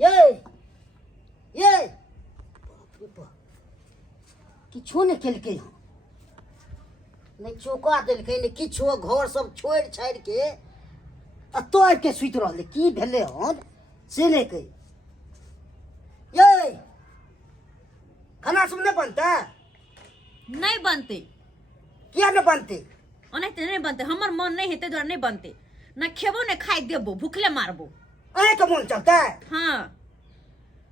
ये किछो नहीं केलकै हँ नहीं चौका देलकै नहीं किछो घर सब छोड़ि छाड़ि के अतो आबि के सुति रहलै की भेलै हन से नहीं कही ये खाना सब नहीं बनता नहीं बनते किया नहीं बनते ओनाहिते नहीं बनते हमर मन नहीं हेतै द्वारा नहीं बनते ना खेबो नहीं खाई देबो भूखले मारबो अहे का मन चलता है हाँ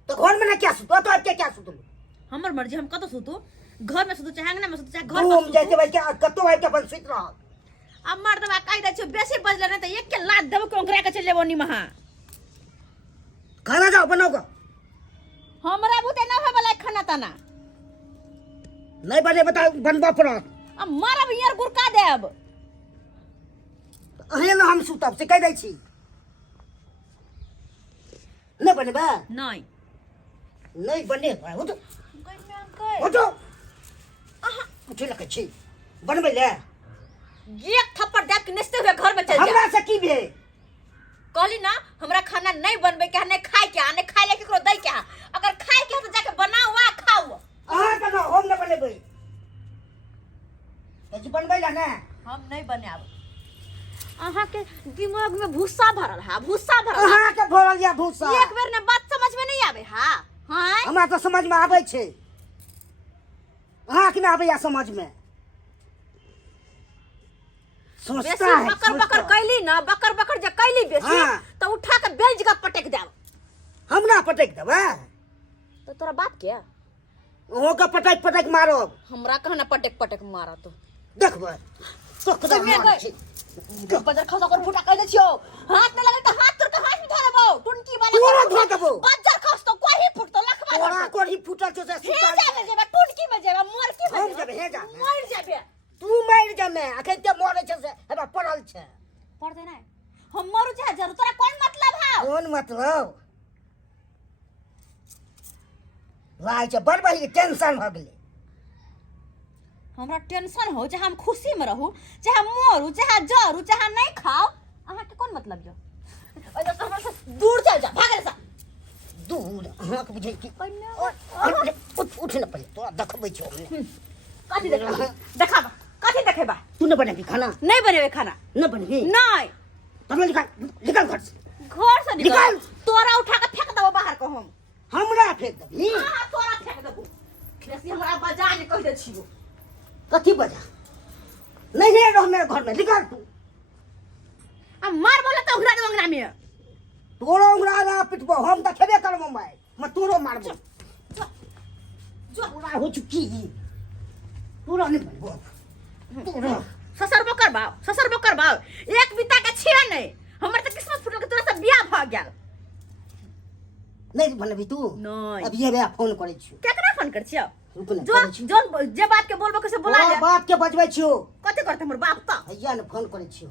तो घर में ना क्या सुतो तो आपके क्या सुतो हमर मर्जी हम कतो सुतो घर में सुतो चाहे अंगना में सुतो चाहे घर घूम में जाते सुतो भाई क्या कतो भाई के बन सुत रह अब मार दबा कहि दै छियो बेसी बजले नहीं त एक के लात देबो कोंकरा के चल जेबो निमहा खाना जाओ बनाओ का हमरा बुते ना है वाला खाना ताना नहीं बने बता बनवा पड़त अब मारब यार गुरका देब अहे ना हम सुतब से कह दै छी नहीं बने बा नहीं नहीं बने बा हो तो उठे लगे छी बनबे ले एक थप्पड़ देब कि नचते हुए घर में चल जा हमरा से की भे कहली ना हमरा खाना नहीं बनबे के नहीं खाए के नहीं खाए ले केकरो दै के अगर खाए के तो जाके बनाओ आ खाओ अहाँ का ना हम न बनेबै जी बनबै ला ना हम नहीं बनाब अहाँ के दिमाग में भूसा भरल है भूसा भरल अहाँ के भरल या भूसा एक बेर ने बात समझ में नहीं आवे हां हां हमरा तो समझ में आबै छै अहाँ के ना आबै या समझ में सोचता है बकर बकर कैली ना बकर बकर जे कैली बेसी हाँ। तो उठा के बेल जगह पटक देब हमरा पटक देबै तो तोरा बाप के ओहो का पटक पटक मारब हमरा कहना पटक पटक मारा तो देखबै तोकरा मार छी बजार खसा कर फुटा कह दे छियो हाथ में लगे तो हाथ तोड़ के हाथ में धरबो टुनकी वाला तोरा धो देबो बजार खस तो कोई ही फुट तो लखवा तोरा कोरी फुटल छै से हे सुतल जाबे जेबे टुनकी में जेबे मोर की में हम जेबे हे जा मर जेबे तू मर जा मैं अखन ते मरे छै से हेबा पड़ल छै पड़ दे ना हम मरु जा जरूर तोरा कोन मतलब है कोन मतलब लाइ छै बड़ बड़ी टेंशन हो गेलै हमरा टेंशन हो चाहे हम खुशी में रहू चाहे मरू चाहे जरू चाहे नहीं खाओ अहाँ के कोन मतलब जो ओजा से हमरा से दूर चल जा भागे सा दूर अहाँ के बुझै की उठ न पहिले तोरा देखबै छौ हमने कथी देखाबा कथी देखेबा तू न बनेबी खाना नहीं बनेबे खाना न बनेबी नहीं तब निकाल घर से घर से निकाल तोरा उठा के फेंक देबो बाहर को हम हमरा फेंक देबी हां तोरा फेंक देबो बेसी हमरा बजा ने कह दे छियो कथी बजा नहीं है रह मेरे घर में निकाल तू आ मार बोले तो उंगरा अंगना में तोरो उंगरा ना पिटबो हम त खेबे करबो माय मैं तोरो मारबो जो पूरा हो चुकी तोरा नहीं बनबो तोरा ससुर बकर बाव एक बिता के छिया नहीं हमर त किस्मत फुटल के तोरा से बियाह भ गेल नहीं बनबी तू नहीं अब ये बे फोन करे छी केकरा फोन कर छियो रुकने जो करे छी जो जे बात के बोलबो कैसे बोला ले बाप के बजबै छियो कथि करते हमर बाप त भैया ने फोन करे छियो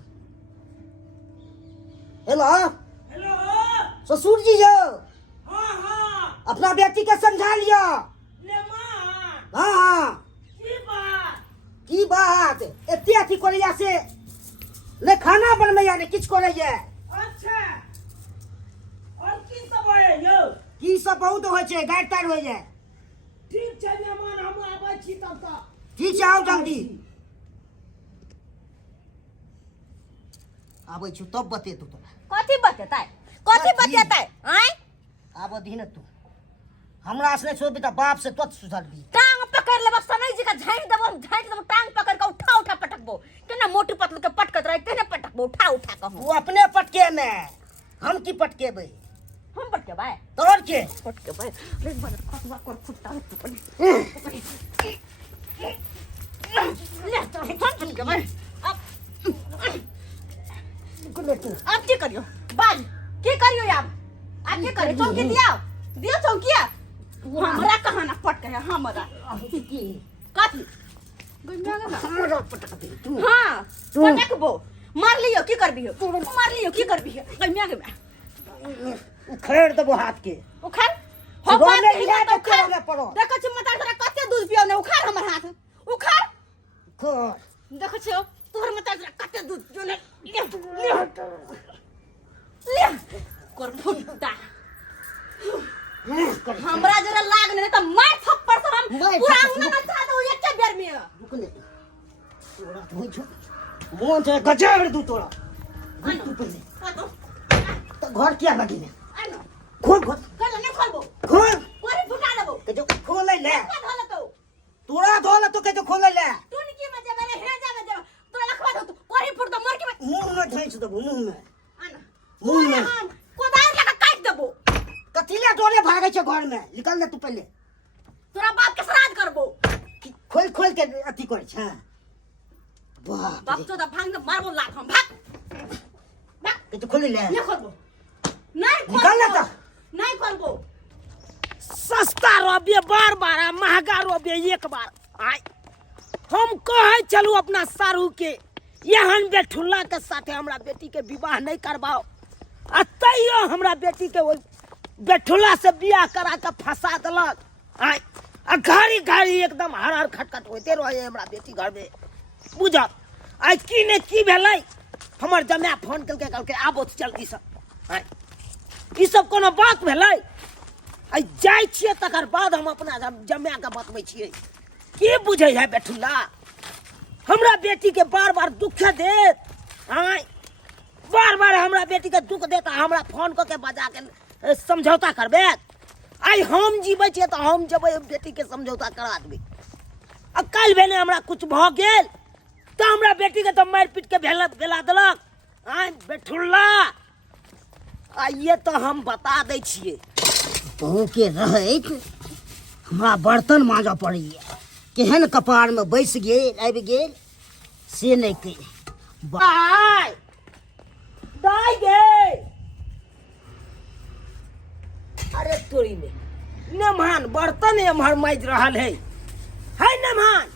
हेलो हेलो ससुर जी यो हाँ हाँ अपना बेटी के समझा लियो ले माँ हाँ हाँ की बात की बात एते अथी करैया से ने खाना बनबैया ने किछ करैया अच्छा और की सब है यो की सब बहुत होइ छै गाड़ तार होइ जाय ठीक छै मेहमान हम आबै छी तब तक ठीक छै आओ जल्दी आबै छु तब बतेतौ तोरा कथि बतेतै कथि बतेतै आय आब दी न तू हमरा से नहीं सोबी त बाप से तुत सुधरबी टांग पकड़ लेबो समय जी का झांट देबो टांग पकड़ के उठा उठा पटकबो केना मोटी पतलू के पटकत रहे केना पटकबो उठा उठा के तू अपने पटके में हम की पटकेबै हम पटकेबै तोर के पटकेबै रे बड़ खतवा कर फुटा ले तो हम पटकेबै अब की करियो बाज की करियो यार अब की करियो चौकी दियो चौकिया हमरा कहां ना पटके है हमरा की कथी हमरा पटक दे तू हां पटकबो मार लियो की करबी हो मार लियो की करबी है गमिया के उखेड़ देबो हाथ के उखाड़ हो बाप ने इहा तो के होने पड़ो देखो छी मतार तोरा कते दूध पियो ने उखाड़ हमर हाथ उखाड़ खोर देखो छी तोहर मतार तोरा कते दूध पियो ने ले कर फुटा हमरा जरा लाग नहीं तो मार थप्पड़ से हम मार पूरा थप्पड़ से- अंगना मचा दो एक के बेर में। रुक ले तोरा धोई छो मोन से गजब दू तोरा तू पहले तो घर क्या लगी ने आनो खोल खोल कर नहीं खोलबो खोल कोरी फुटा देबो के जो खोल ले क्या धोला तो तोरा धोल तो के जो खोल ले तू निकी में जे मेरे हेजा में जे तोरा लखवा दो कोरी फुट तो मर के मुंह में धैंस देबो मुंह में आनो मुंह में हम कोदार लगा काट देबो कथिला डोरे भागे छे घर में निकल ले तू पहले तोरा बाप के श्राद्ध करबो खोल खोल के अथी कर छे वाह बाप चोदा भांग दे मारबो लाख हम भाग भाग के तो खोल ले नहीं खोलबो नहीं खोलबो निकल ले तो नहीं खोलबो सस्ता रोबिए बार बार आ महंगा रोबिए एक बार आय हम कहे चलू अपना सारू के यहन बेठुल्ला के साथे हमरा बेटी के विवाह नहीं करवाओ आ तैयो हमरा बेटी के ओइ बेठुल्ला से बियाह करा के फंसा देलक आय आ घड़ी घड़ी एकदम हर हर खटखट होते रहे हमरा बेटी घर में बुझ आज की ने की भेलै हमर जमाय फोन कहलकै आबो जल्दी से आय ई सब कोनो बात भेलै आई जाय छियै तकर बाद हम अपना जमाय के बतबै छियै की बुझै है बेठुल्ला हमरा बेटी के बार बार दुख देत आय बार बार हमरा बेटी के दुख देत हमरा फोन क के बजा के समझौता करबे आई हम जीबै छियै तऽ हम जेबै बेटी के समझौता करा देबै आ काल्हि भेने हमरा कुछ भ गेल तऽ हमरा बेटी के तऽ मारि पीट के भेला देलक आय बेठुल्ला आ ये तो हम बता दै छियै बहू के रहैत हमरा बर्तन मांजऽ पड़ैया केहन कपार में बैस गेल आबि गेल से नहीं कही दाय दाय गे अरे तोरी में नमहान बर्तन एम्हर माइज रहल है नमहान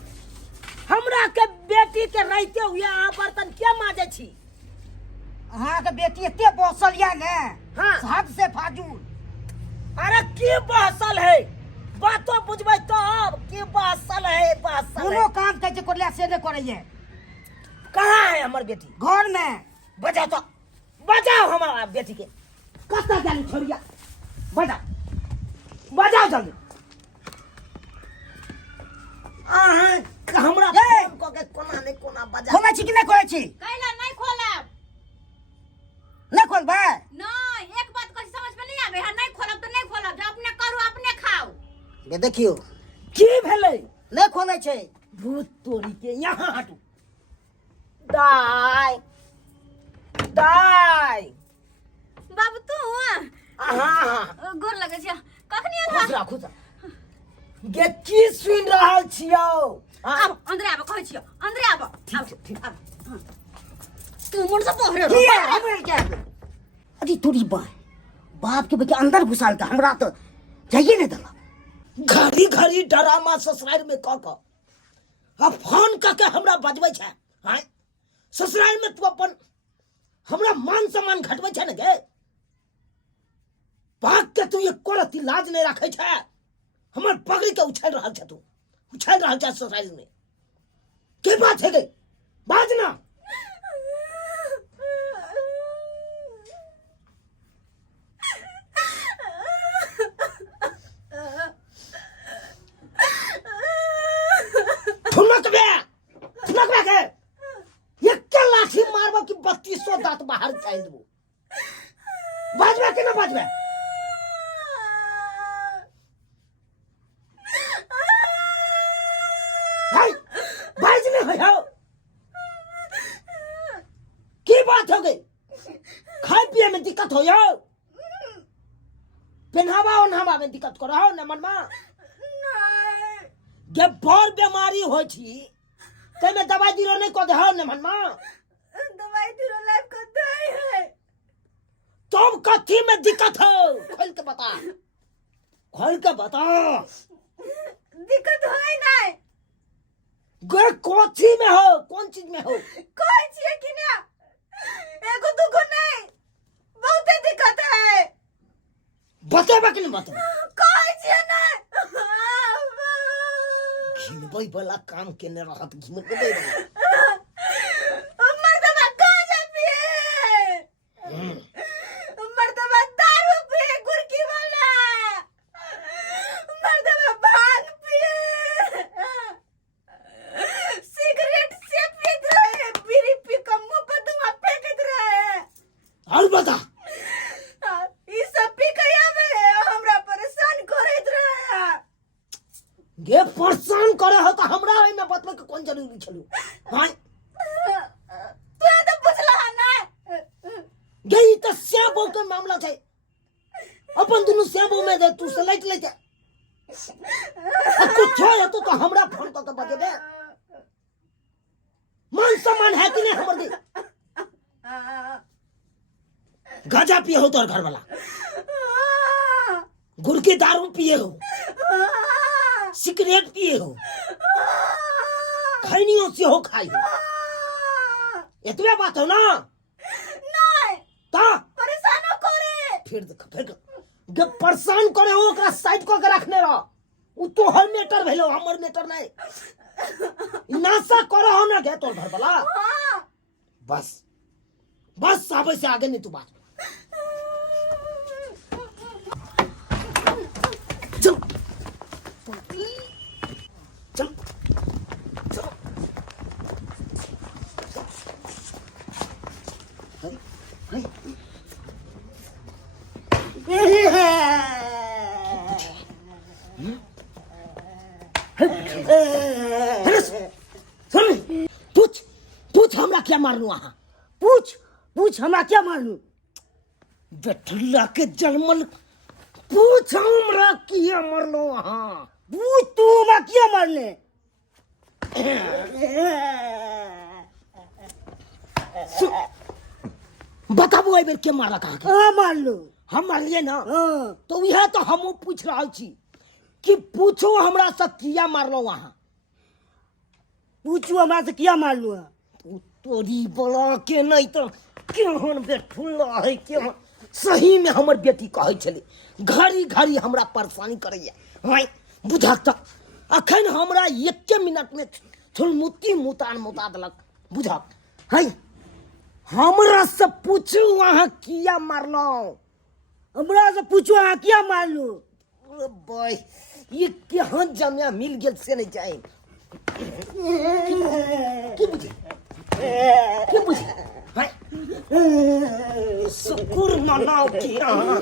हमरा के बेटी के रहते हुए अहाँ बर्तन क्या माजे छी अहाँ के बेटी एते बसल या ने हाँ। हद से फाजूल अरे की बहसल है बातो बुझबै तब की बहसल है बहसल कोनो है काम कहै छै कोरिया से नहीं करैये कहाँ है हमर बेटी घर में बजाओ तो बजाओ हमारा बेटी के कस्ता जानी छोड़िया बजाओ बजाओ जल्दी अहाँ हमरा ए! फोन क के कोना नहीं कोना बजा खोलै छी कि नहीं खोलै छी कैला नहीं खोलब नहीं खोलबै नहीं एक बात को समझ में नहीं आवे है नहीं खोलब तो नहीं खोलब जो अपने करू अपने खाओ ये देखियो की भेलै नहीं खोलै छै भूत तोरी के यहाँ हटू दाय दाय बाबू तू अहाँ गोर लगे छै कखनी खुश आधा रह खुश रह गे की सुनि रहल छियौ आब अंदर आब कहै छियो अंदर आब ठीक छै ठीक तू मन से पहरे की हमर क्या अजी तोरी बाप के बेटे अंदर घुसाल के हमरा तो जाइए नहीं देलक घड़ी घड़ी डरामा ससुराल में क अब फोन क के हमरा बजबै छै हाय ससुराल में तू अपन हमरा मान सम्मान घटबै छै ने गे भाग के तू ये कोरती लाज नहीं रखे छै हमर पगड़ी के उछल रहल छै तू उछल रहल छै ससुराल में की बात है गे बाज ना ठुमक बे के ये क्या लाठी मारबो कि 3200 दांत बाहर चल देबो बाजबे कि ना बाजबे हाय बाज नहीं हो की बात हो गई खाए पिए में दिक्कत हो यो पहनावा ओढ़ावा में दिक्कत करो न मनमा गे बड़ बीमारी हो छी ते में दवाई दिलो नहीं को दे हो न मनमा दवाई दिरो लाइफ का दई है तुम कथी में दिक्कत हो खोल के बता दिक्कत है नहीं गे कोथी में हो कौन चीज में हो कोई छिए कि ना एगो दुगो नहीं बहुत दिक्कत है बतेबा कि नहीं बतेबा कोई छिए ना घिनबै वाला काम केने रहत घिनबै वाला मर्दबा गांजा पिए मर्दबा दारू पिए गुरकी वाला गे परेशान करे हो तो हमरा ओइ में बतबै के कोन जरूरी छलू हां तू तो पूछला ना गे ई त श्याम के मामला छै अपन दुनु श्याम में दे तू से लैट ले जा कुछ हो तो हमरा फोन क के बजे दे मान सम्मान है कि नहीं हमर दे गांजा पिए हो तोर घर वाला गुड़ की दारू पिए हो सिगरेट पिए हो खैनियों से हो खाई हो इतने बात हो ना नहीं ता परेशान करे फिर जब परेशान करे हो ओकरा साइड को के रखने रह उ तो हर मैटर भेलो हमर मैटर नहीं नासा करो हो ना गे तोर घर वाला बस आबे से आगे नहीं तू बात चल चल चल पूछ हमरा क्या मारलू अहाँ पूछ हमरा क्या मारलू बेठुल्ला के जन्मल पूछ हमरा क्या मारलो अहाँ पूछ तू हमरा क्या मारले बताबू एहि बेर के मारा कहाँ मारलू हम मारलिए ना तो यह तो हम पूछ रहा छी कि पूछो हमरा से किया मारलो अहाँ पूछू हमरा से किया मारलू तोरी बोला के नहीं तो केहन बेठुल्ला है केहन सही में हमर बेटी कहै छले घड़ी घड़ी हमरा परेशानी करैया हाय बुझा तक अखन हमरा 1 मिनट में छुलमुती मुता देलक बुझा हाय हमरा से पूछू अहाँ किया मारलो हमरा से पूछू अहाँ किया मारलू अरे भाई ये केहन जमिया मिल गेल से नहीं जाए की बुझे हाय शुक्र मनाओ कि अहाँ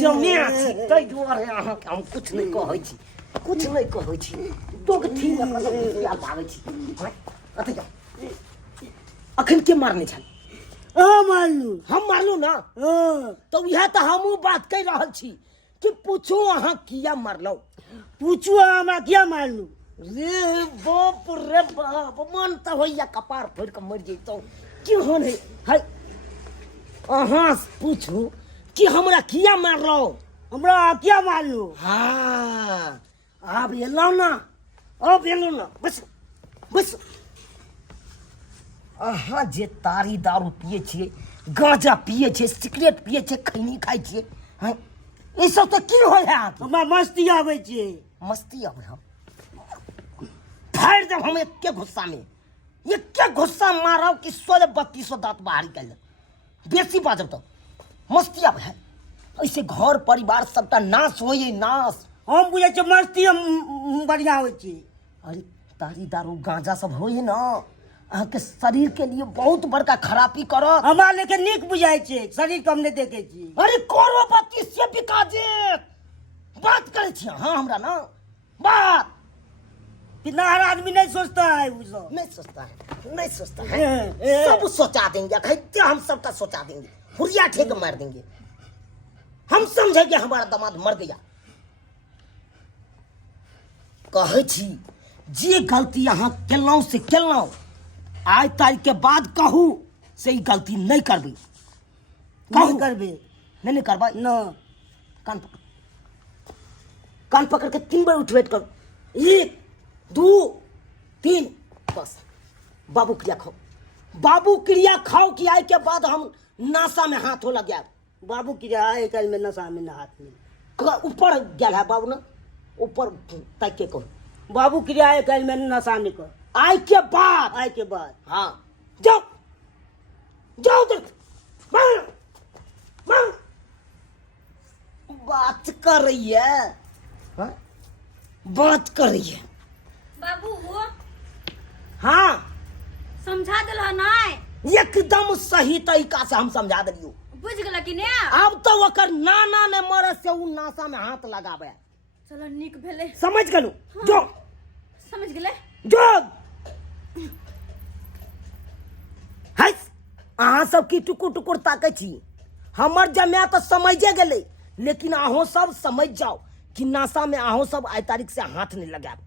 जमिया छी तै दुआरे अहाँ हम कुछ नहीं कहै छी तो के ठीक है मतलब याद आबै छी हाय अते जा अखन के मारने छल मारलू हम मारलू ना तो यह तो हमहू बात कह रहल छी कि पूछो अहाँ किया मारलो पूछू हमरा किया मारलू रे बाप मन तो होइया कपार फोड़ के मर जइतो केहन है हाय अहाँ पूछू कि हमरा किया मारलो हमरा किया मारलू हाँ अब एलो ना बस अहाँ जे तारी दारू पिए छिए गांजा पिए छिए सिगरेट पिए छिए खैनी खाइ छिए हां ई सब तो की होय है हमरा मस्ती आबै छिए मस्ती आबै हम फाड़ जब हम एक गुस्सा मारब कि 132 दांत बाहर निकल बेसी बाजब तो मस्ती आबै है ऐसे घर परिवार सबटा नाश होइए नाश हम बुझे छ मस्ती हम बढ़िया होय छी अरे तारी दारू गांजा सब होइए ना अहाँके शरीर के लिए बहुत बड़का खराबी करो हमरा लेके नीक बुझाइ छै शरीर कम नहीं देखे छी अरे करोड़पति से बिका जे बात करे छी हां हमरा ना बात कितना हर आदमी नहीं सोचता है वो सब नहीं सोचता है सब सोचा देंगे खैते हम सबका सोचा देंगे हुरिया ठेक मार देंगे हम समझेंगे हमारा दामाद मर गया कहे छी जे गलती अहाँ केलौं से केलौं आज तारीख के बाद कहू से ई गलती नहीं करबे नहीं करबे नहीं करबा न कान पकड़ के 3 बार उठवेट कर 1 2 3 बस बाबू क्रिया खाओ कि आए के बाद हम नासा में हाथ हो लग गया बाबू क्रिया आए कल में नशा में हाथ में ऊपर गया है बाबू ना ऊपर तक के कहो बाबू क्रिया आए कल में नशा में कर आए के बाद हाँ जाओ तो बात कर रही है हाँ? बात कर रही है बाबू वो हाँ समझा दिला नहीं एकदम सही तरीका से हम समझा दिलियो बुझ गेल कि ने अब तो ओकर नाना ने मरे से उ नासा में हाथ लगावे चलो नीक भेले समझ गेलू जो समझ गेले जो है अहाँ सब की टुकुर टुकुर ताकै छी हमर जमाय तो समझे गेलै लेकिन अहों सब समझ जाओ कि नासा में अहों सब आइ तारीख से हाथ नहीं लगाएब